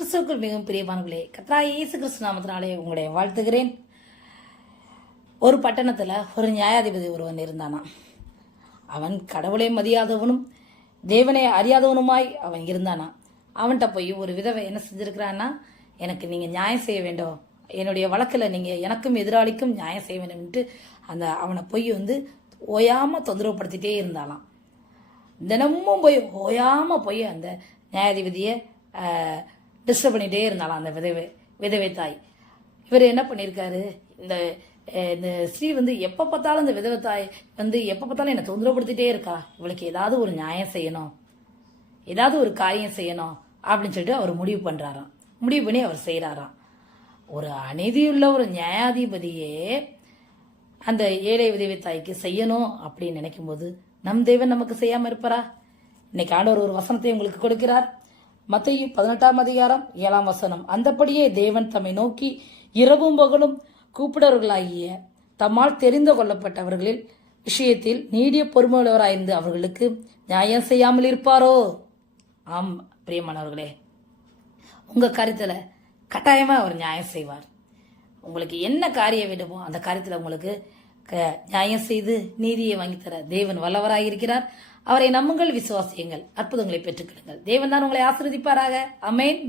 கிறிஸ்துவுக்குள் மிகவும் பிரியமானவர்களே, கர்த்தராகிய இயேசு கிறிஸ்து நாமத்தினாலே உங்களை வாழ்த்துகிறேன். ஒரு பட்டணத்துல ஒரு நியாயாதிபதி ஒருவன் இருந்தானாம். அவன் கடவுளை மதியாதவனும் தேவனை அறியாதவனுமாய் அவன் இருந்தானாம். அவன்கிட்ட போய் ஒரு விதவை என்ன செஞ்சிருக்கிறான்னா, எனக்கு நீங்க நியாயம் செய்ய வேண்டும், என்னுடைய வழக்குல நீங்க எனக்கும் எதிராளிக்கும் நியாயம் செய்ய வேண்டும்ட்டு அவனை போய் ஓயாம தொந்தரவுப்படுத்திட்டே இருந்தாலாம். தினமும் போய் ஓயாம போய் அந்த நியாயாதிபதியை டிஸ்டர்ப் பண்ணிட்டே இருந்தாலாம் அந்த விதவை தாய். இவர் என்ன பண்ணியிருக்காரு, இந்த ஸ்ரீ எப்போ பார்த்தாலும் இந்த விதவை தாய் எப்போ பார்த்தாலும் என்னை தொந்தரவுப்படுத்திட்டே இருக்கா, இவளுக்கு ஏதாவது ஒரு நியாயம் செய்யணும், ஏதாவது ஒரு காரியம் செய்யணும் அப்படின்னு சொல்லிட்டு அவர் முடிவு பண்ணுறாராம். முடிவு பண்ணி அவர் செய்கிறாராம். ஒரு அநீதியுள்ள ஒரு நியாயாதிபதியே அந்த ஏழை விதவை தாய்க்கு செய்யணும் அப்படின்னு நினைக்கும் போது நம் தேவன் நமக்கு செய்யாம இருப்பாரா? இன்னைக்கு ஆண்டவர் ஒரு வசனத்தை உங்களுக்கு கொடுக்கிறார். மத்தேயு 18ஆம் அதிகாரம் 7ஆம் வசனம். அந்தபடியே தேவன் தம்மை நோக்கி இரவும் பகலும் கூப்பிடவர்களாகிய தம்மால் தெரிந்து கொள்ளப்பட்டவர்களில் விஷயத்தில் நீடிய பொறுமையுள்ளவராயிருந்து அவர்களுக்கு நியாயம் செய்யாமல் இருப்பாரோ? ஆம் பிரியமானவர்களே, உங்க காரியத்துல கட்டாயமா அவர் நியாயம் செய்வார். உங்களுக்கு என்ன காரியம் வேண்டுமோ அந்த காரியத்துல உங்களுக்கு நியாயம் செய்து நீதியை வாங்கித்தர தேவன் வல்லவராயிருக்கிறார். அவரை நம்புங்கள், விசுவாசியுங்கள், அற்புதங்களை பெற்றுக்கொள்ளுங்கள். தேவன் தான் உங்களை ஆசீர்வதிப்பாராக. ஆமென்.